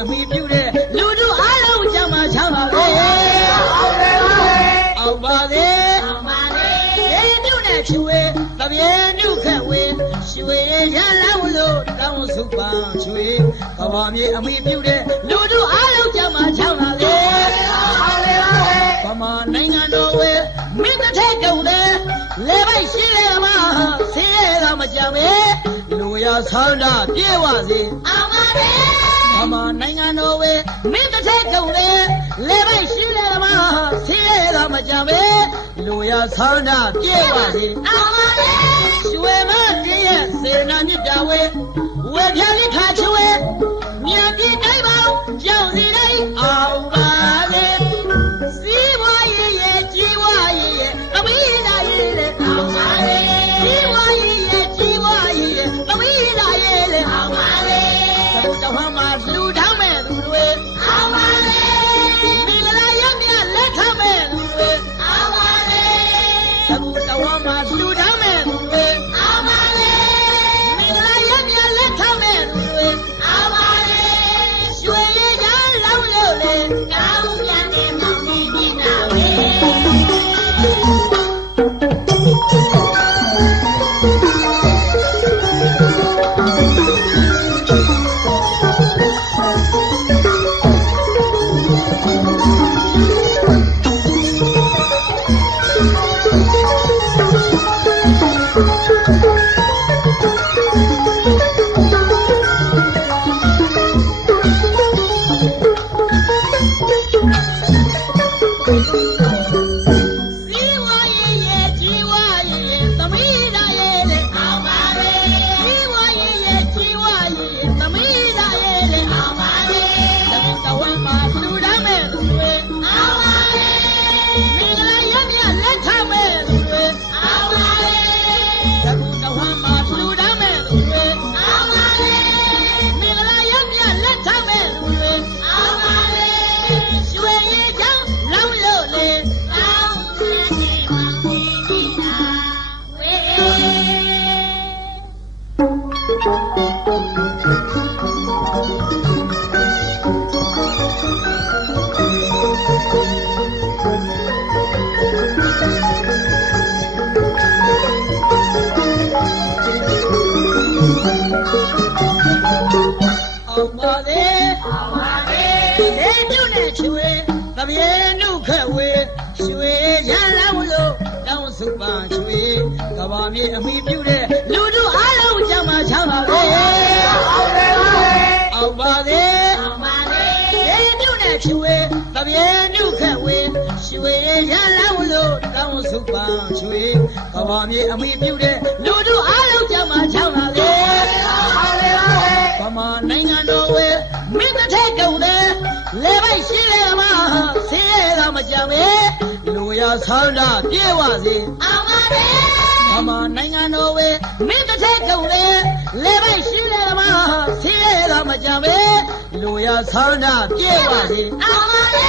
အမိပြုတဲ့လူတို့အားလုံးကြမှာချမ်းပါလေအောင်ပါစေအောင်ပါစေရေတုနဲ့ချွေတပြေနုခက်ဝေရွှေရလန်းလို့တောင်းစုပန်းချွေကဘာမြေအမိပြုတဲ့လူတို့အားလုံးကြမှာချမ်းပါလေဗမာနိုင်ငံတော်ဝဲမင်းတစ်ထက်ကုန်တယ်လေပိုက်ရှိလေမှာဆင်းရဲတာမကြပဲလူရဆန္ဒပြေဝစေအောင်ပါစေဗမာနိုင်ငံတော်ဝဲမင်းတစ်ထက်ကုန်လေလေပိုက်ရှိလေမှာဆင်းရဲတာမကြပဲလူရဆန္ဒပြေဝစေအောင်ပါစေရွှေမတည်းရဲ့စေနာမြစ်တာဝဲဝဲပြလိခါချွေမြန်ပြည်တိုင်းပေါင်းကြောက်စီတိုင်းအောင်ပါလေစီးပွားရေးရဲ့ကြီးပွားရေးရဲ့သမီးသားရေးလေအောင်ပါလေစီးပွားရေးရဲ့ကြီးပွားရေးရဲ့သမီးသားရေးလေအောင်ပါလေတော်တော်မှလူထောင်းမဲ့သူတွေအောင်ပါလေမင်္ဂလာရမြလက်ထမဲ့သူတွေအောင်ပါလေအခုတော်မှလူထောင်းမဲ့သူတွေအောင်ပါလေမင်္ဂလာရမြလက်ထမဲ့သူတွေအောင်ပါလေရွှေရည်ရလောင်းလို့လေကောင်းပြန်နေမောင်နေပြနာဝေကဘာမြေအမိပြုတဲ့လူတို့အားလုံးကြမှာချမ်းပါလေအောင်ပါစေအောင်ပါစေရေတုနဲ့ချွေတပြေနုခက်ဝေရွှေရလန်းလို့တောင်းစုပန်းချွေကဘာမြေအမိပြုတဲ့လူတို့အားလုံးကြမှာချမ်းပါလေဗမာနိုင်ငံတော်ဝဲမင်းတစ်ထက်ကုန်တယ်လေပိုက်ရှိလေမှာဆင်းရဲတာမကြပဲလူရဆန္ဒပြေဝစေအောင်ပါစေဗမာနိုင်ငံတော်ဝဲမင်းတစ်ထက်ကုန်လေလေပိုက်ရှိလေမှာဆင်းရဲတာမကြပဲလူရဆန္ဒပြေဝစေအောင်ပါစေ